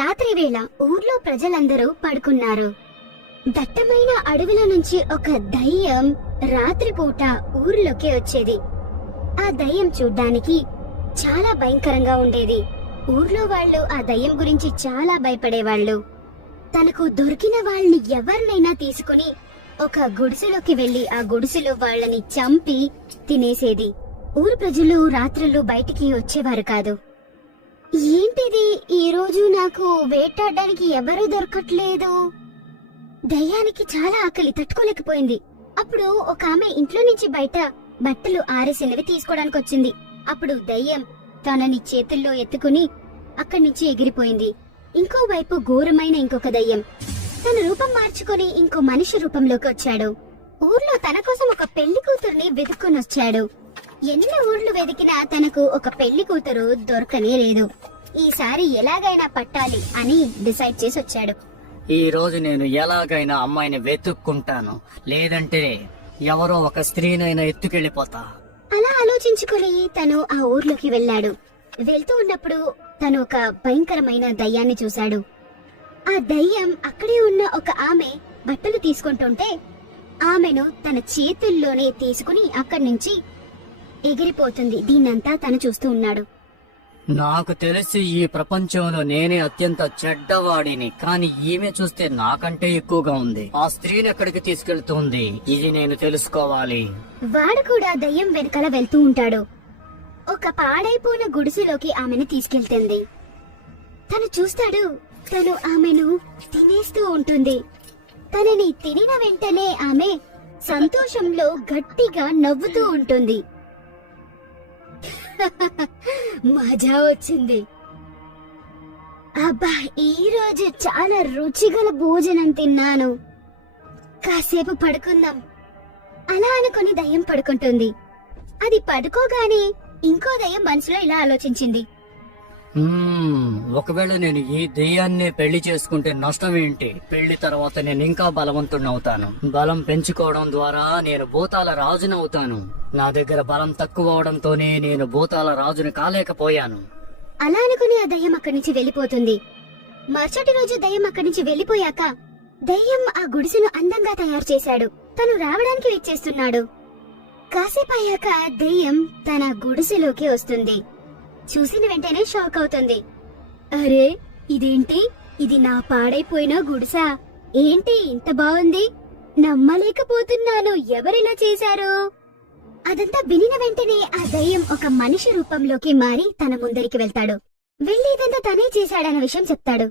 రాత్రివేళ ఊర్లో ప్రజలందరూ పడుకున్నారు. దట్టమైన అడవిలో నుంచి ఒక దయ్యం రాత్రిపూట ఊర్లోకి వచ్చేది. ఆ దయ్యం చూడ్డానికి చాలా భయంకరంగా ఉండేది. ఊర్లో వాళ్ళు ఆ దయ్యం గురించి చాలా భయపడేవాళ్ళు. తనకు దొరికిన వాళ్ళని ఎవరినైనా తీసుకుని ఒక గుడిసెలోకి వెళ్లి ఆ గుడిసెలో వాళ్ళని చంపి తినేసేది. ఊరు ప్రజలు రాత్రులు బయటికి వచ్చేవారు కాదు. ఏంటిది, ఈ రోజు నాకు వేటాడడానికి ఎవరూ దొరకట్లేదు. దయ్యానికి చాలా ఆకలి తట్టుకోలేకపోయింది. అప్పుడు ఒక ఆమె ఇంట్లో నుంచి బయట బట్టలు ఆరేసినవి తీసుకోవడానికి వచ్చింది. అప్పుడు దయ్యం తనని చేతుల్లో ఎత్తుకుని అక్కడి నుంచి ఎగిరిపోయింది. ఇంకోవైపు ఘోరమైన ఇంకొక దయ్యం తన రూపం మార్చుకుని ఇంకో మనిషి రూపంలోకి వచ్చాడు. ఊర్లో తన కోసం ఒక పెళ్లి కూతుర్ని వెతుక్కుని వచ్చాడు. ఎన్ని ఊర్లు వెతికినా తనకు ఒక పెళ్లి కూతురు దొరకనే లేదు. ఈసారి ఎలాగైనా పట్టాలి అని డిసైడ్ చేసి వచ్చాడు. ఈ రోజు నేను ఎలాగైనా అమ్మాయిని వెతుక్కుంటాను, లేదంటే ఎవరో ఒక స్త్రీనైనా ఎత్తుకెళ్లిపోతా. అలా ఆలోచించుకుని తను ఆ ఊర్లోకి వెళ్ళాడు. వెళ్తూ ఉన్నప్పుడు తను ఒక భయంకరమైన దయ్యాన్ని చూశాడు. ఆ దయ్యం అక్కడే ఉన్న ఒక ఆమె బట్టలు తీసుకుంటుంటే ఆమెను తన చేతుల్లోనే తీసుకుని అక్కడి నుంచి ఎగిరిపోతుంది. దీన్నంతా తను చూస్తూ ఉన్నాడు. నాకు తెలిసి ఈ ప్రపంచంలో నేనే అత్యంత చెడ్డవాడిని, కానీ ఈమె చూస్తే నాకంటే ఎక్కువగా ఉంది. ఆ స్త్రీని ఎక్కడికి తీసుకెళ్తుంది, ఇది నేను తెలుసుకోవాలి. వాడు కూడా దయ్యం వెనకాల వెళ్తూ ఉంటాడు. ఒక పాడైపోయిన గుడిసెలోకి ఆమెను తీసుకెళ్తుంది. తను చూస్తాడు, తను ఆమెను తినేస్తూ ఉంటుంది. తనని తినిన వెంటనే ఆమె సంతోషంలో గట్టిగా నవ్వుతూ ఉంటుంది. మజా వచ్చింది. అబ్బా, ఈ రోజు చాలా రుచిగల భోజనం తిన్నాను. కాసేపు పడుకుందాం అలా అనుకుని దయ్యం పడుకుంటుంది. అది పడుకోగానే ఇంకో దయ్యం మనసులో ఇలా ఆలోచించింది. ఒకవేళ నేను ఈ దెయ్యాన్నే పెళ్లి చేసుకుంటే నష్టం ఏంటి? పెళ్లి తర్వాత నేను ఇంకా బలవంతుణ్ణవుతాను. బలం పెంచుకోవడం ద్వారా నేను భూతాల రాజునవుతాను. నా దగ్గర బలం తక్కువ అవడంతోనే నేను భూతాల రాజుని కాలేకపోయాను. అలా అనుకుని ఆ దయ్యం అక్కడి నుంచి వెళ్లిపోతుంది. మరుసటి రోజు దయ్యం అక్కడి నుంచి వెళ్లిపోయాక దయ్యం ఆ గుడిసెను అందంగా తయారు చేశాడు. తను రావడానికి వెయిట్ చేస్తున్నాడు. కాసేపు అయ్యాక దయ్యం తన గుడిసెలోకి వస్తుంది. చూసిన వెంటనే షాక్ అవుతుంది. అరే, ఇదేంటి? ఇది నా పాడైపోయిన గుడిసా? ఏంటి ఇంత బాగుంది? నమ్మలేకపోతున్నాను. ఎవరిలా చేశారు? అదంతా వినిన వెంటనే ఆ దయ్యం ఒక మనిషి రూపంలోకి మారి తన ముందరికి వెళ్తాడు. వెళ్లి ఇదంతా తనే చేశాడన్న విషయం చెప్తాడు.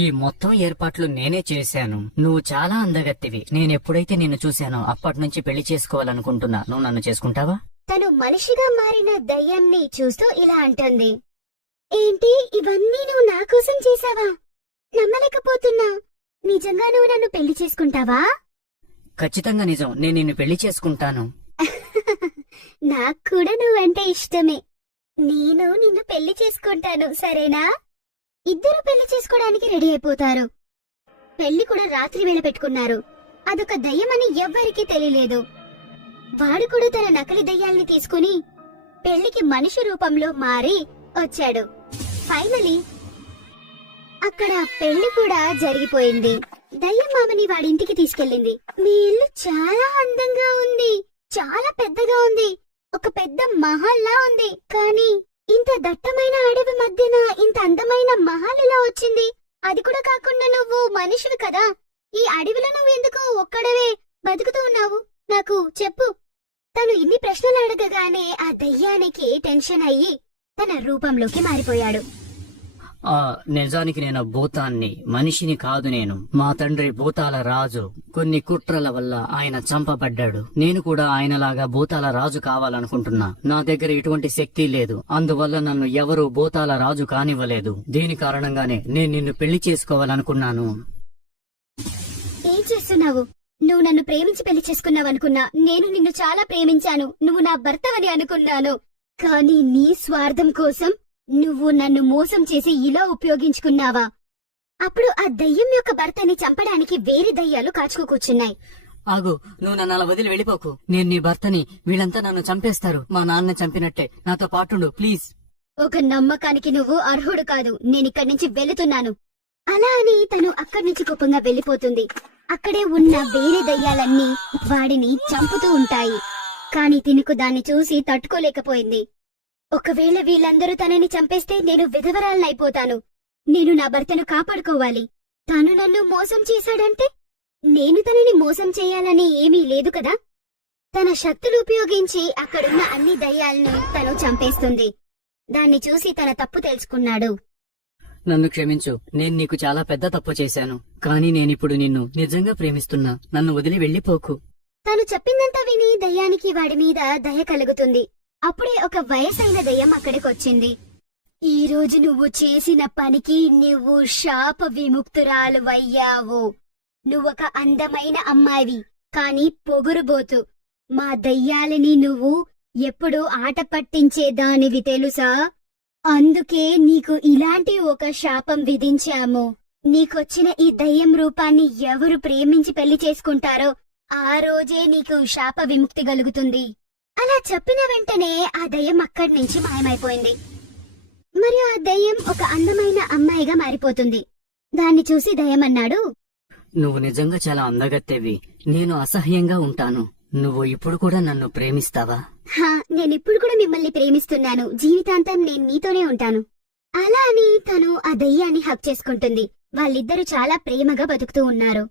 ఈ మొత్తం ఏర్పాట్లు నేనే చేశాను. నువ్వు చాలా అందగత్తివి. నేనెప్పుడైతే నిన్ను చూశానో అప్పటి నుంచి పెళ్లి చేసుకోవాలనుకుంటున్నా. నువ్వు నన్ను చేసుకుంటావా? తను మనిషిగా మారిన దయ్యాన్ని చూస్తూ ఇలా అంటుంది. ఏంటి, ఇవన్నీ నువ్వు నా కోసం చేశావా? నమ్మలేకపోతున్నా. నిజంగా నువ్వు నన్ను పెళ్లి చేసుకుంటావా? ఖచ్చితంగా నిజం. నేను నిన్ను పెళ్లి చేసుకుంటాను. నాకు కూడా నువ్వంటే ఇష్టమే. నేను నిన్ను పెళ్లి చేసుకుంటాను, సరేనా? ఇద్దరు పెళ్లి చేసుకోవడానికి రెడీ అయిపోతారు. పెళ్లి కూడా రాత్రి వేళ పెట్టుకున్నారు. అదొక దయ్యమని ఎవ్వరికీ తెలియలేదు. వాడు కూడా తన నకలి దయ్యాల్ని తీసుకుని పెళ్లికి మనిషి రూపంలో మారి వచ్చాడు. ఫైనలీ అక్కడ పెళ్లి కూడా జరిగిపోయింది. దయ్యం మామని వాడింటికి తీసుకెళ్ళింది. మీ ఇల్లు చాలా అందంగా ఉంది, చాలా పెద్దగా ఉంది, ఒక పెద్ద మహల్లా ఉంది. కానీ ఇంత దట్టమైన అడవి మధ్యన ఇంత అందమైన మహల్ ఎలా వచ్చింది? అది కూడా కాకుండా నువ్వు మనిషివి కదా. ఈ అడవిలో నువ్వు ఎందుకు ఒక్కడవే బతుకుతూ ఉన్నావు? నాకు చెప్పు. తను ఇన్ని ప్రశ్నలు అడగగానే ఆ దయ్యానికి టెన్షన్ అయ్యి తన రూపంలోకి మారిపోయాడు. నిజానికి నేను భూతాన్ని, మనిషిని కాదు. నేను మా తండ్రి భూతాల రాజు. కొన్ని కుట్రల వల్ల ఆయన చంపబడ్డాడు. నేను కూడా ఆయనలాగా భూతాల రాజు కావాలనుకుంటున్నా. నా దగ్గర ఎటువంటి శక్తి లేదు. అందువల్ల నన్ను ఎవరూ భూతాల రాజు కానివ్వలేదు. దీని కారణంగానే నేను నిన్ను పెళ్లి చేసుకోవాలనుకున్నాను. ఏం చేస్తున్నావు? నువ్వు నన్ను ప్రేమించి పెళ్లి చేసుకున్నావనుకున్నా. నేను నిన్ను చాలా ప్రేమించాను. నువ్వు నా భర్తవని అనుకున్నాను. కానీ నీ స్వార్థం కోసం నువ్వు నన్ను మోసం చేసి ఇలా ఉపయోగించుకున్నావా? అప్పుడు ఆ దయ్యం యొక్క భర్తని చంపడానికి వేరే దయ్యాలు కాచుకు కూర్చున్నాయి. ఆగు, నువ్వు నన్ను అలా వదిలి వెళ్ళిపోకు. నేను నీ భర్తని. వీళ్ళంతా నన్ను చంపేస్తారు. మా నాన్న చంపినట్టే. నాతో పాటుండు ప్లీజ్. ఒక నమ్మకానికి నువ్వు అర్హుడు కాదు. నేనిక్కడి నుంచి వెళుతున్నాను. అలా అని తను అక్కడి నుంచి కోపంగా వెళ్ళిపోతుంది. అక్కడే ఉన్న వేరే దయ్యాలన్నీ వాడిని చంపుతూ ఉంటాయి. కాని తినుకు దాన్ని చూసి తట్టుకోలేకపోయింది. ఒకవేళ వీళ్ళందరూ తనని చంపేస్తే నేను విధవరాలనైపోతాను. నేను నా భర్తను కాపాడుకోవాలి. తను నన్ను మోసం చేశాడంటే నేను తనని మోసం చేయాలని ఏమీ లేదు కదా. తన శక్తులు ఉపయోగించి అక్కడున్న అన్ని దయ్యాలను తను చంపేస్తుంది. దాన్ని చూసి తన తప్పు తెలుసుకున్నాడు. నన్ను క్షమించు. నేను నీకు చాలా పెద్ద తప్పు చేశాను. కానీ నేనిప్పుడు నిన్ను నిజంగా ప్రేమిస్తున్నా. నన్ను వదిలి వెళ్ళిపోకు. తను చెప్పిందంతా విని దయ్యానికి వాడి మీద దయ కలుగుతుంది. అప్పుడే ఒక వయసైన దయ్యం అక్కడికొచ్చింది. ఈ రోజు నువ్వు చేసిన పనికి నువ్వు శాప విముక్తురాలువయ్యావు. నువ్వొక అందమైన అమ్మాయివి, కాని పొగురుబోతు. మా దయ్యాలని నువ్వు ఎప్పుడూ ఆట పట్టించేదానివి తెలుసా? అందుకే నీకు ఇలాంటి ఒక శాపం విధించాము. నీకొచ్చిన ఈ దయ్యం రూపాన్ని ఎవరు ప్రేమించి పెళ్లి చేసుకుంటారో ఆ రోజే నీకు శాప విముక్తి కలుగుతుంది. అలా చెప్పిన వెంటనే ఆ దయ్యం అక్కడి నుంచి మాయమైపోయింది. మరియు ఆ దయ్యం ఒక అందమైన అమ్మాయిగా మారిపోతుంది. దాన్ని చూసి దయ్యం అన్నాడు, నువ్వు నిజంగా చాలా అందగత్తెవి. నేను అసహ్యంగా ఉంటాను. నువ్వు ఇప్పుడు కూడా నన్ను ప్రేమిస్తావా? హా, నేనిప్పుడు కూడా మిమ్మల్ని ప్రేమిస్తున్నాను. జీవితాంతం నేను మీతోనే ఉంటాను. అలా అని తను ఆ దయ్యాన్ని హక్ చేసుకుంటుంది. వాళ్ళిద్దరూ చాలా ప్రేమగా బతుకుతూ ఉన్నారు.